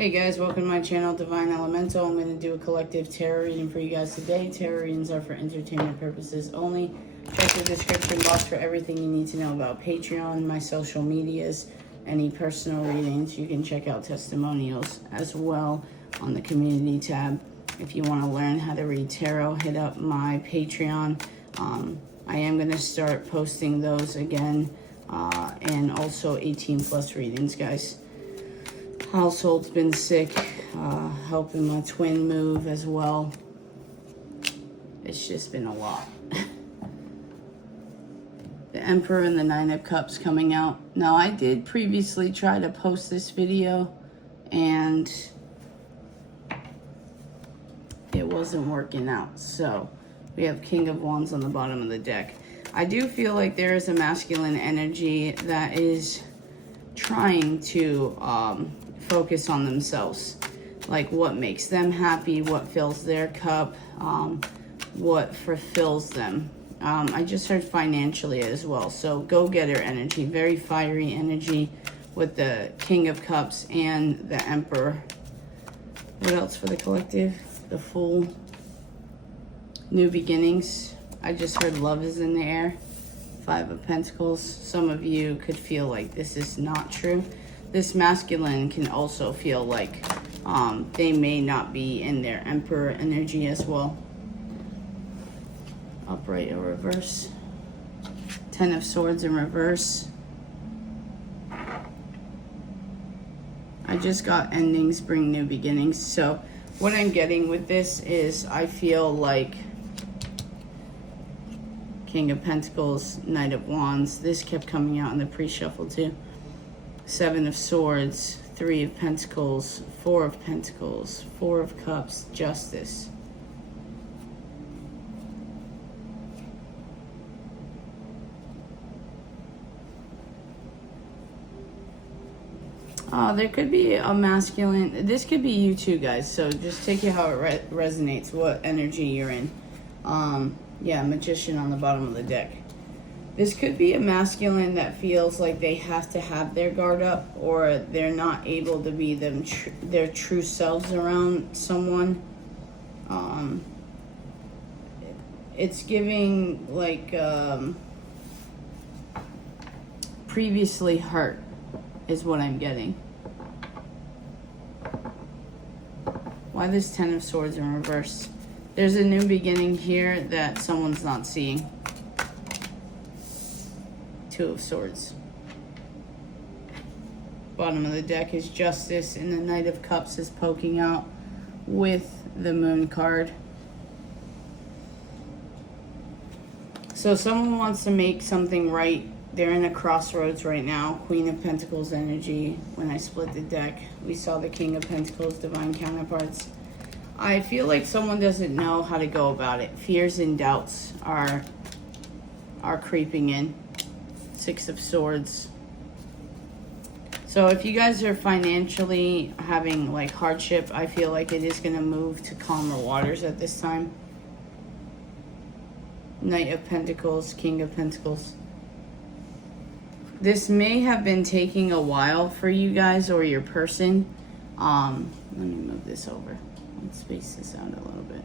Hey guys, welcome to my channel, DivineElemental. I'm going to do a collective tarot reading for you guys today. Tarot readings are for entertainment purposes only. Check the description box for everything you need to know about Patreon, my social medias, any personal readings. You can check out testimonials as well on the community tab. If you want to learn how to read tarot, hit up my Patreon. I am going to start posting those again, and also 18 plus readings, guys. Household's been sick, helping my twin move as well. It's just been a lot. The Emperor and the Nine of Cups coming out. Now, I did previously try to post this video, and it wasn't working out. So, we have King of Wands on the bottom of the deck. I do feel like there is a masculine energy that is trying to focus on themselves, like what makes them happy, what fills their cup, what fulfills them. I just heard financially as well, so go-getter energy, very fiery energy with the King of Cups and the Emperor. What else for the collective? The Fool. New beginnings. I just heard love is in the air. Five of Pentacles. Some of you could feel like this is not true. This masculine can also feel like they may not be in their Emperor energy as well. Upright or reverse. Ten of Swords in reverse. I just got endings bring new beginnings. So what I'm getting with this is I feel like King of Pentacles, Knight of Wands. This kept coming out in the pre-shuffle too. Seven of Swords, Three of Pentacles, Four of Pentacles, Four of Cups, Justice. There could be a masculine. This could be you too, guys. So just take it how it resonates, what energy you're in. Yeah, Magician on the bottom of the deck. This could be a masculine that feels like they have to have their guard up, or they're not able to be their true selves around someone. It's giving like previously hurt is what I'm getting. Why this Ten of Swords in reverse? There's a new beginning here that someone's not seeing. Two of Swords. Bottom of the deck is Justice, and the Knight of Cups is poking out with the Moon card. So someone wants to make something right. They're in a crossroads right now. Queen of Pentacles energy. When I split the deck, we saw the King of Pentacles, divine counterparts. I feel like someone doesn't know how to go about it. Fears and doubts are creeping in. Six of Swords. So if you guys are financially having like hardship, I feel like it is going to move to calmer waters at this time. Knight of Pentacles, King of Pentacles. This may have been taking a while for you guys or your person. Let me move this over. Let's space this out a little bit.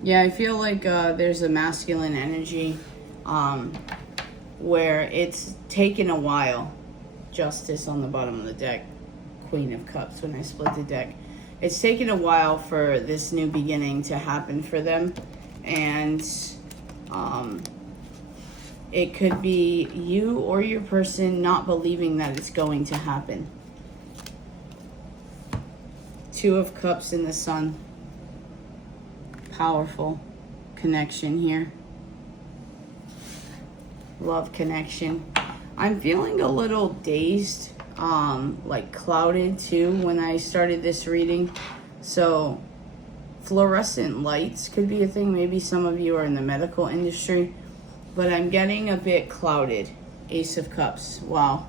Yeah, I feel like there's a masculine energy where it's taken a while. Justice on the bottom of the deck. Queen of Cups when I split the deck. It's taken a while for this new beginning to happen for them. And it could be you or your person not believing that it's going to happen. Two of Cups in the Sun. Powerful connection here. Love connection. I'm feeling a little dazed, like clouded too when I started this reading. So fluorescent lights could be a thing. Maybe some of you are in the medical industry, but I'm getting a bit clouded. Ace of Cups. Wow.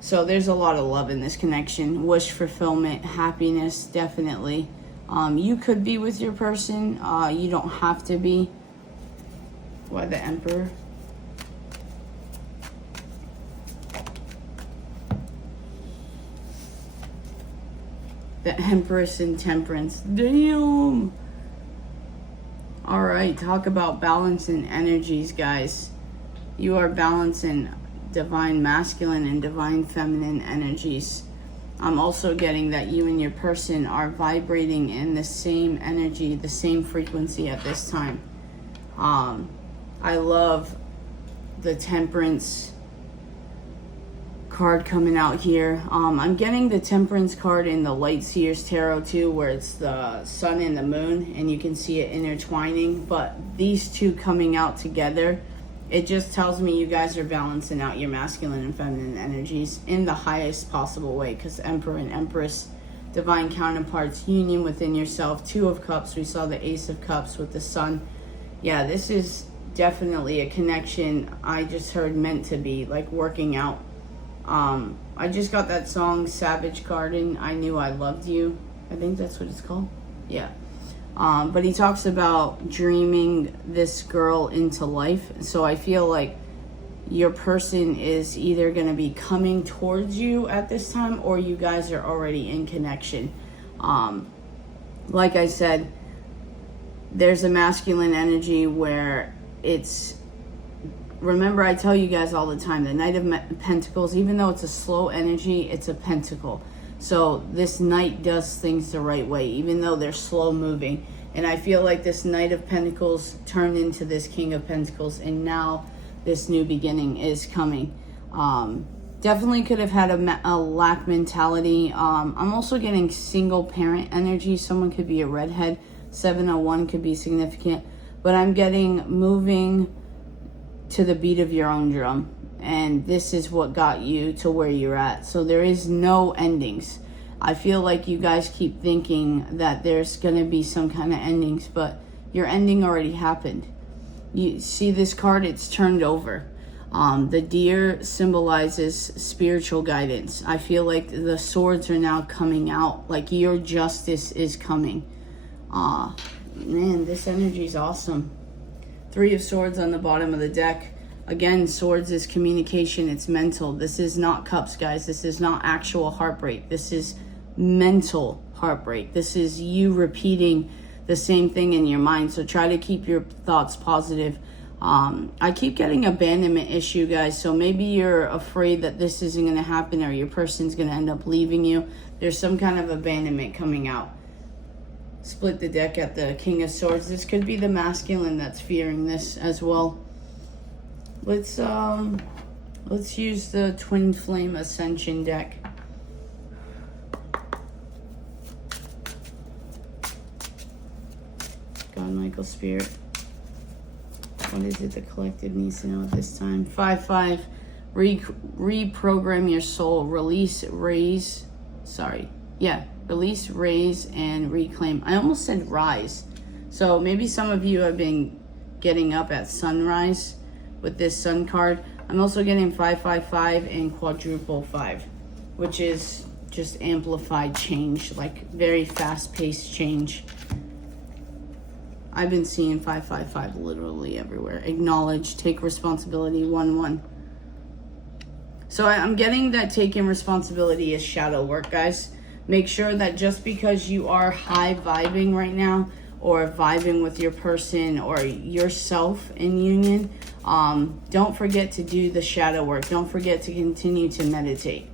So there's a lot of love in this connection. Wish fulfillment, happiness, definitely. You could be with your person. You don't have to be. Why the Emperor? The Empress and Temperance. Damn! Alright, talk about balancing energies, guys. You are balancing divine masculine and divine feminine energies. I'm also getting that you and your person are vibrating in the same energy, the same frequency at this time. I love the Temperance card coming out here. I'm getting the Temperance card in the Light Seers Tarot too, where it's the sun and the moon and you can see it intertwining, but these two coming out together, it just tells me you guys are balancing out your masculine and feminine energies in the highest possible way, because Emperor and Empress, divine counterparts, union within yourself. Two of Cups, we saw the Ace of Cups with the sun. Yeah, this is definitely a connection I just heard meant to be, like working out. I just got that song Savage Garden, I Knew I Loved You. I think that's what it's called. Yeah. But he talks about dreaming this girl into life. So I feel like your person is either going to be coming towards you at this time, or you guys are already in connection. Like I said, there's a masculine energy where it's, remember I tell you guys all the time, the Knight of Pentacles, even though it's a slow energy, it's a pentacle. So this Knight does things the right way, even though they're slow moving. And I feel like this Knight of Pentacles turned into this King of Pentacles, and now this new beginning is coming. Definitely could have had a lack mentality. I'm also getting single parent energy. Someone could be a redhead. 701 could be significant. But I'm getting moving to the beat of your own drum, and this is what got you to where you're at. So there is no endings. I feel like you guys keep thinking that there's going to be some kind of endings, but your ending already happened. You see this card, it's turned over. The deer symbolizes spiritual guidance. I feel like the swords are now coming out, like your justice is coming. Man, this energy is awesome. 3 of Swords on the bottom of the deck. Again, swords is communication. It's mental. This is not cups, guys. This is not actual heartbreak. This is mental heartbreak. This is you repeating the same thing in your mind. So try to keep your thoughts positive. I keep getting abandonment issue, guys. So maybe you're afraid that this isn't going to happen, or your person's going to end up leaving you. There's some kind of abandonment coming out. Split the deck at the King of Swords. This could be the masculine that's fearing this as well. Let's use the Twin Flame Ascension deck. God, Michael Spirit. What is it the collective needs to know at this time? 5-5. Reprogram your soul. Release, raise. Sorry. Yeah. Release, raise, and reclaim. I almost said rise. So maybe some of you have been getting up at sunrise with this sun card. I'm also getting 555 and quadruple 5, which is just amplified change, like very fast-paced change. I've been seeing 555 literally everywhere. Acknowledge, take responsibility, 1-1. So I'm getting that taking responsibility is shadow work, guys. Make sure that just because you are high vibing right now, or vibing with your person or yourself in union, don't forget to do the shadow work. Don't forget to continue to meditate.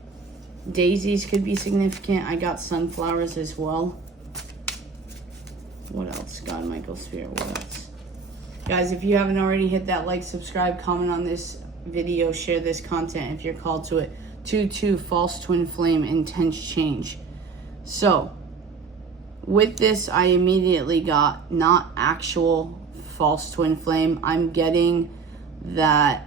Daisies could be significant. I got sunflowers as well. What else? God, Michael Spirit, what else? Guys, if you haven't already, hit that like, subscribe, comment on this video, share this content if you're called to it. 2-2, false twin flame, intense change. So, with this, I immediately got not actual false twin flame. I'm getting that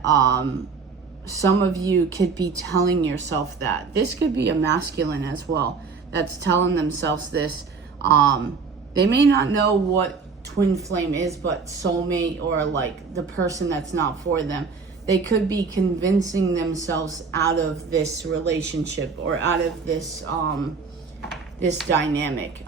some of you could be telling yourself that. This could be a masculine as well that's telling themselves this. They may not know what twin flame is, but soulmate, or like the person that's not for them, they could be convincing themselves out of this relationship or out of this this dynamic.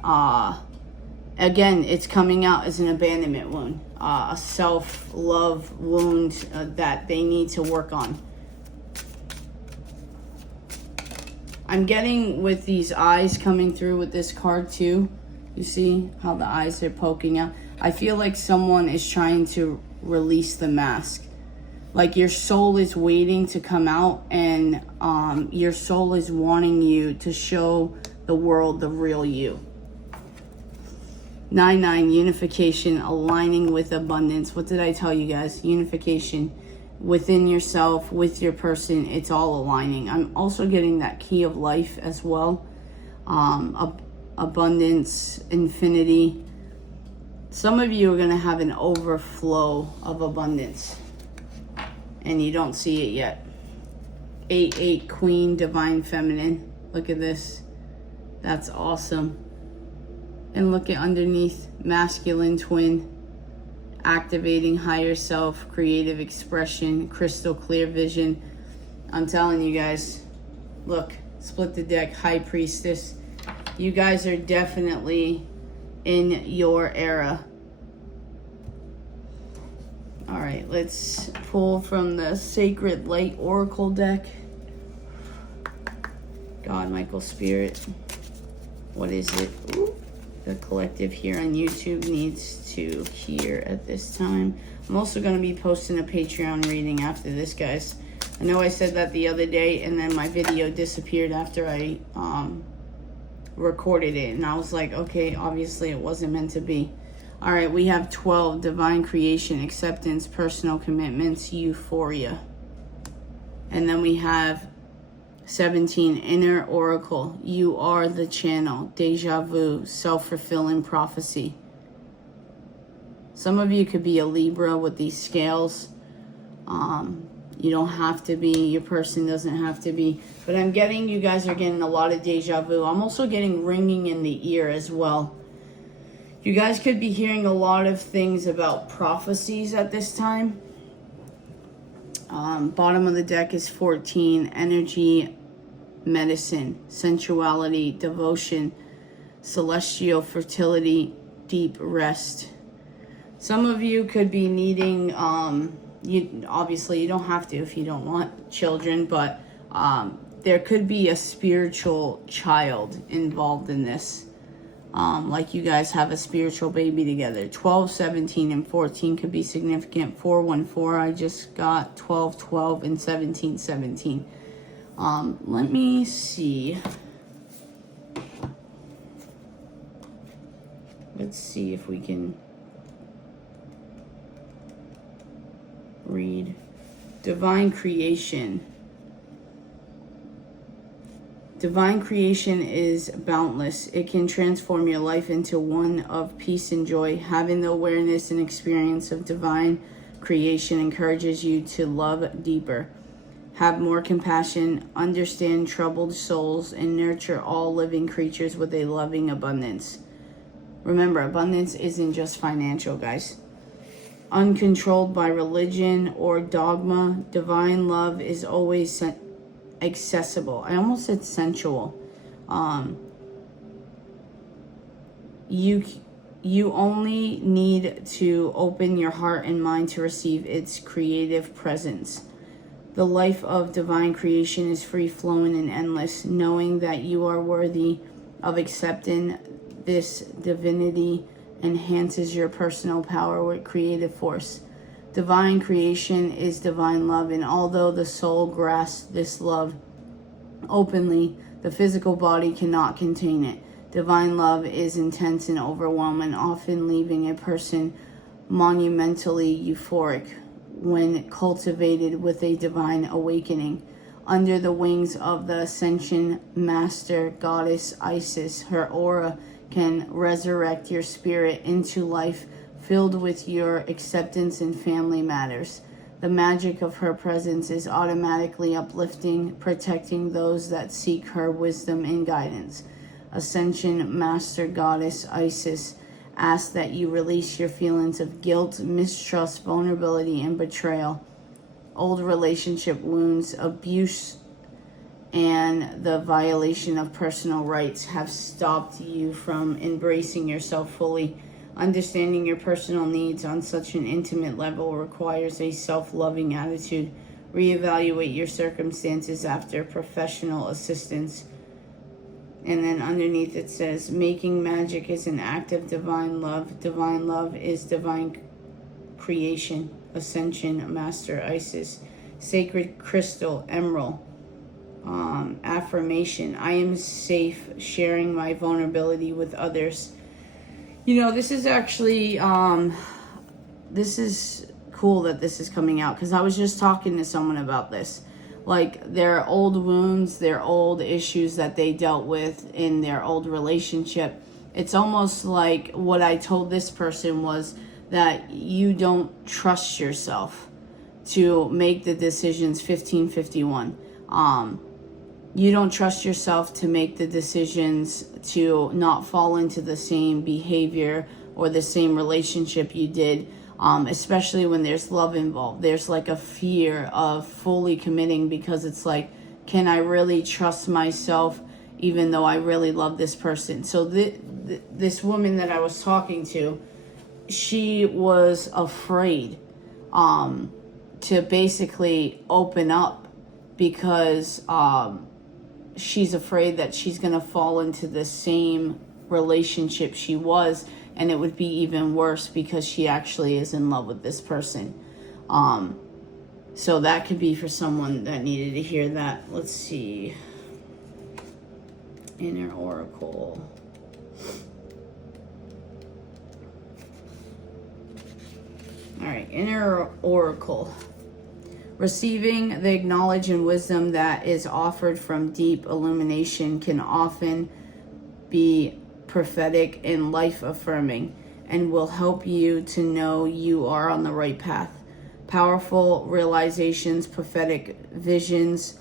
Again, it's coming out as an abandonment wound, a self-love wound that they need to work on. I'm getting with these eyes coming through with this card too. You see how the eyes are poking out? I feel like someone is trying to release the mask. Like your soul is waiting to come out, and your soul is wanting you to show the world the real you. 9-9, unification, aligning with abundance. What did I tell you guys? Unification within yourself, with your person. It's all aligning. I'm also getting that key of life as well. Abundance, infinity. Some of you are going to have an overflow of abundance, and you don't see it yet. 8-8, queen, divine feminine. Look at this. That's awesome. And look at underneath, masculine twin, activating higher self, creative expression, crystal clear vision. I'm telling you guys, look, split the deck, high priestess. You guys are definitely in your era. All right, let's pull from the Sacred Light Oracle deck. God, Michael, Spirit. What is it? Ooh. The collective here on YouTube needs to hear at this time. I'm also going to be posting a Patreon reading after this, guys. I know I said that the other day, and then my video disappeared after I recorded it. And I was like, okay, obviously it wasn't meant to be. All right, we have 12, divine creation, acceptance, personal commitments, euphoria. And then we have 17, inner oracle, you are the channel, deja vu, self-fulfilling prophecy. Some of you could be a Libra with these scales. You don't have to be, your person doesn't have to be, but I'm getting, you guys are getting a lot of deja vu. I'm also getting ringing in the ear as well. You guys could be hearing a lot of things about prophecies at this time. Bottom of the deck is 14, energy, medicine, sensuality, devotion, celestial fertility, deep rest. Some of you could be needing, obviously you don't have to if you don't want children, but there could be a spiritual child involved in this. Like you guys have a spiritual baby together. 12, 17, and 14 could be significant. 414, I just got 12, 12, and 17, 17. Let me see. Let's see if we can read. Divine creation. Divine creation is boundless. It can transform your life into one of peace and joy. Having the awareness and experience of divine creation encourages you to love deeper, have more compassion, understand troubled souls, and nurture all living creatures with a loving abundance. Remember, abundance isn't just financial, guys. Uncontrolled by religion or dogma, divine love is always accessible. I almost said sensual. You only need to open your heart and mind to receive its creative presence. The life of divine creation is free-flowing and endless. Knowing that you are worthy of accepting this divinity enhances your personal power with creative force. Divine creation is divine love, and although the soul grasps this love openly, the physical body cannot contain it. Divine love is intense and overwhelming, often leaving a person monumentally euphoric when cultivated with a divine awakening. Under the wings of the Ascension Master Goddess Isis, her aura can resurrect your spirit into life filled with your acceptance and family matters. The magic of her presence is automatically uplifting, protecting those that seek her wisdom and guidance. Ascension Master Goddess Isis asks that you release your feelings of guilt, mistrust, vulnerability, and betrayal. Old relationship wounds, abuse, and the violation of personal rights have stopped you from embracing yourself fully. Understanding your personal needs on such an intimate level requires a self-loving attitude. Reevaluate your circumstances after professional assistance. And then underneath it says, making magic is an act of divine love. Divine love is divine creation. Ascension, Master Isis. Sacred crystal, emerald. Affirmation, I am safe sharing my vulnerability with others. You know, this is actually, this is cool that this is coming out, because I was just talking to someone about this. Like, their old wounds, their old issues that they dealt with in their old relationship. It's almost like what I told this person was that you don't trust yourself to make the decisions. 1551. You don't trust yourself to make the decisions to not fall into the same behavior or the same relationship you did, especially when there's love involved. There's like a fear of fully committing, because it's like, can I really trust myself even though I really love this person? So this woman that I was talking to, she was afraid to basically open up, because she's afraid that she's going to fall into the same relationship she was, and it would be even worse because she actually is in love with this person. So that could be for someone that needed to hear that. Let's see. Inner Oracle. All right, Inner Oracle. Receiving the knowledge and wisdom that is offered from deep illumination can often be prophetic and life-affirming, and will help you to know you are on the right path. Powerful realizations, prophetic visions,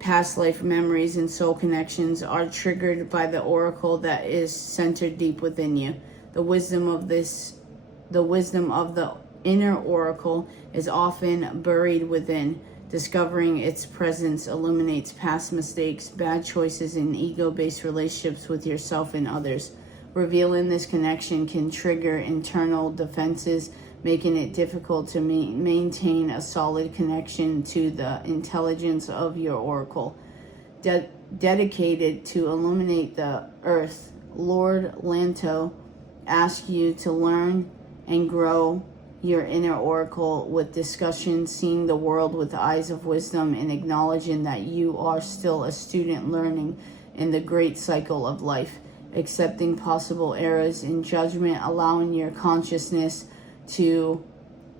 past life memories, and soul connections are triggered by the oracle that is centered deep within you. The wisdom of the inner oracle is often buried within. Discovering its presence illuminates past mistakes, bad choices, and ego-based relationships with yourself and others. Revealing this connection can trigger internal defenses, making it difficult to maintain a solid connection to the intelligence of your oracle. Dedicated to illuminate the earth, Lord Lanto asks you to learn and grow your inner oracle with discussion, seeing the world with the eyes of wisdom, and acknowledging that you are still a student learning in the great cycle of life. Accepting possible errors in judgment, allowing your consciousness to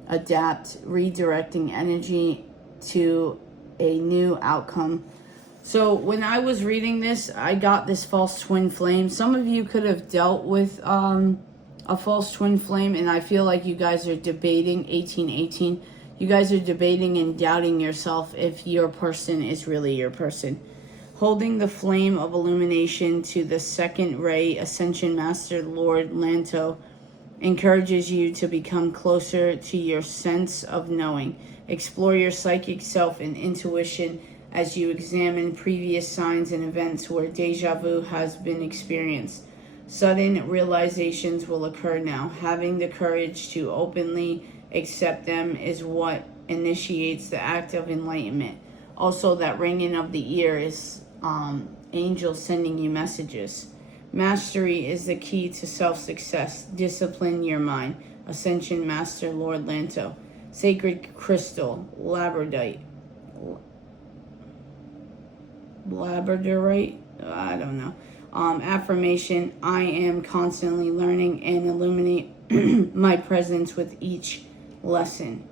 adapt, redirecting energy to a new outcome. So when I was reading this, I got this false twin flame. Some of you could have dealt with a false twin flame, and I feel like you guys are debating 1818. You guys are debating and doubting yourself if your person is really your person. Holding the flame of illumination to the second ray, Ascension Master Lord Lanto encourages you to become closer to your sense of knowing. Explore your psychic self and intuition as you examine previous signs and events where deja vu has been experienced. Sudden realizations will occur now. Having the courage to openly accept them is what initiates the act of enlightenment. Also, that ringing of the ear is angels sending you messages. Mastery is the key to self-success. Discipline your mind. Ascension Master Lord Lanto. Sacred crystal, labradorite. Labradorite? I don't know. Affirmation, I am constantly learning and illuminate my presence with each lesson.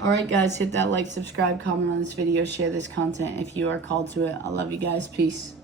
Alright guys, hit that like, subscribe, comment on this video, share this content if you are called to it. I love you guys. Peace.